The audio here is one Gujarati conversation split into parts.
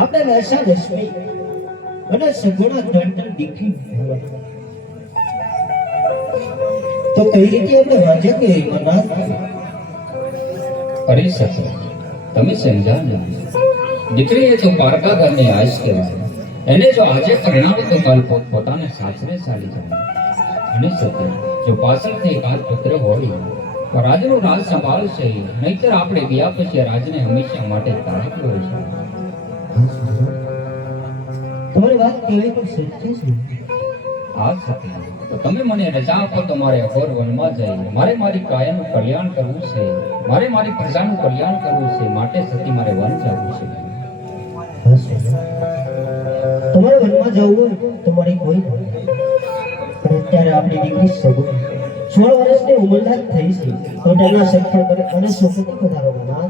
આપણે વૈસા લક્ષ્મી અને સગુણા ધન દીકરી તો કઈ રીતે આપણે વાજે કે મનાત કરી શકો તમે સમજા નહીં. દીકરી એ તો પારકા ઘરની આશ કહેવાય. એને જો આજે પરિણામે તો કાલ પોતાને સાસરે ચાલી જાય. અને સત્ય જો પાછળથી એકાદ પુત્ર હોય તો રાજનું રાજ સંભાળશે, નહીતર આપણે ગયા પછી રાજને હંમેશા માટે તારક હોય છે. તમારી વાત કેવી પણ સત્ય છે. આ સત્ય તો તમે મને રજા આપો તો મારે અઘોર વનમાં જઈ મારે મારી કાયાનું કલ્યાણ કરવું છે, મારે મારી પ્રજાનું કલ્યાણ કરવું છે, માટે સતી મારે વન જવું છે. તમારે વનમાં જવું હોય તો મારી કોઈ પણ અત્યારે આપણી દીકરી સગુણ 16 વર્ષની ઉંમરના થઈ છે તો તેના સખ્ય કરે અને સુખથી વધારો બના.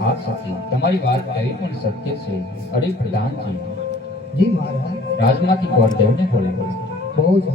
હા સતી તમારી વાત કઈ પણ સત્ય છે. અરે પ્રધાનજી જી મહારાજ. રાજમાંથી ગોરદેવને બોલે બહુ જ